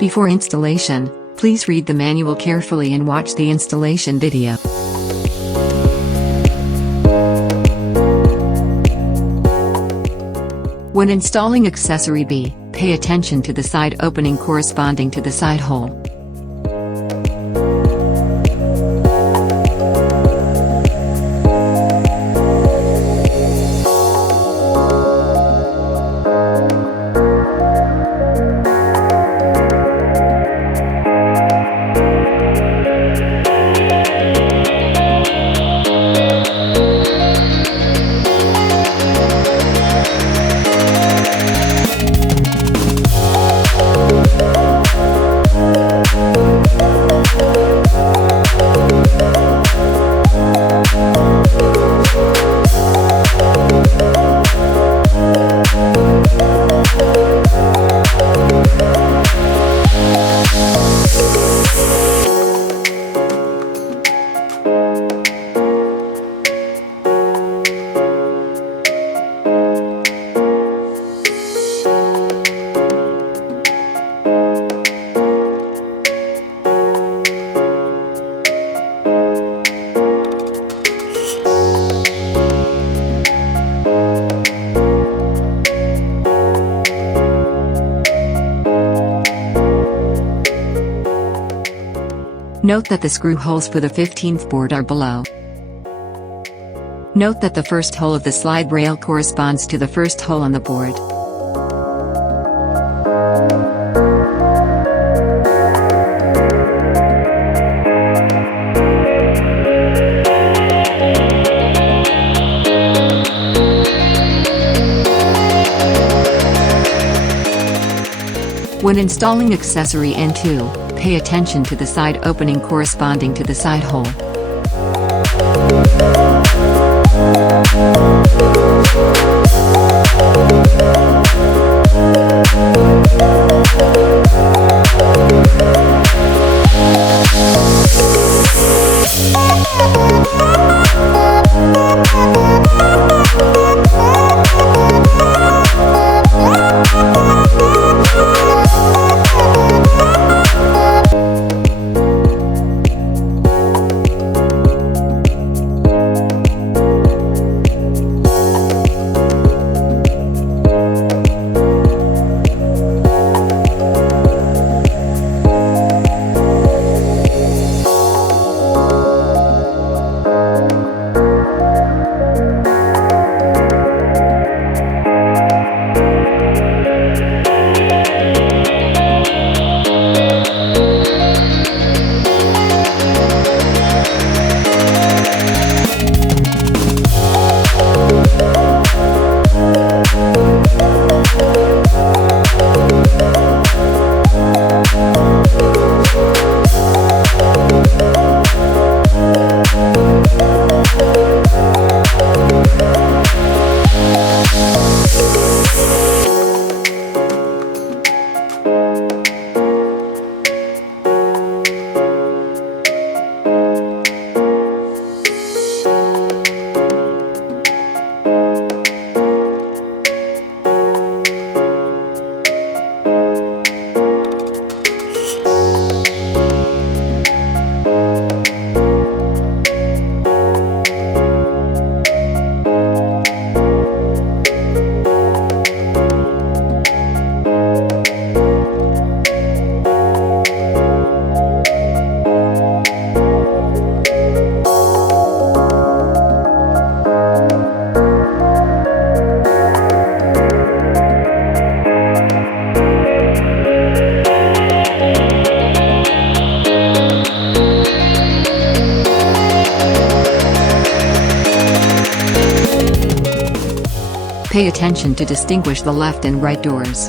Before installation, please read the manual carefully and watch the installation video. When installing accessory B, pay attention to the side opening corresponding to the side hole. Note that the screw holes for the 15th board are below. Note that the first hole of the slide rail corresponds to the first hole on the board. When installing accessory N2, pay attention to the side opening corresponding to the side hole. Pay attention to distinguish the left and right doors.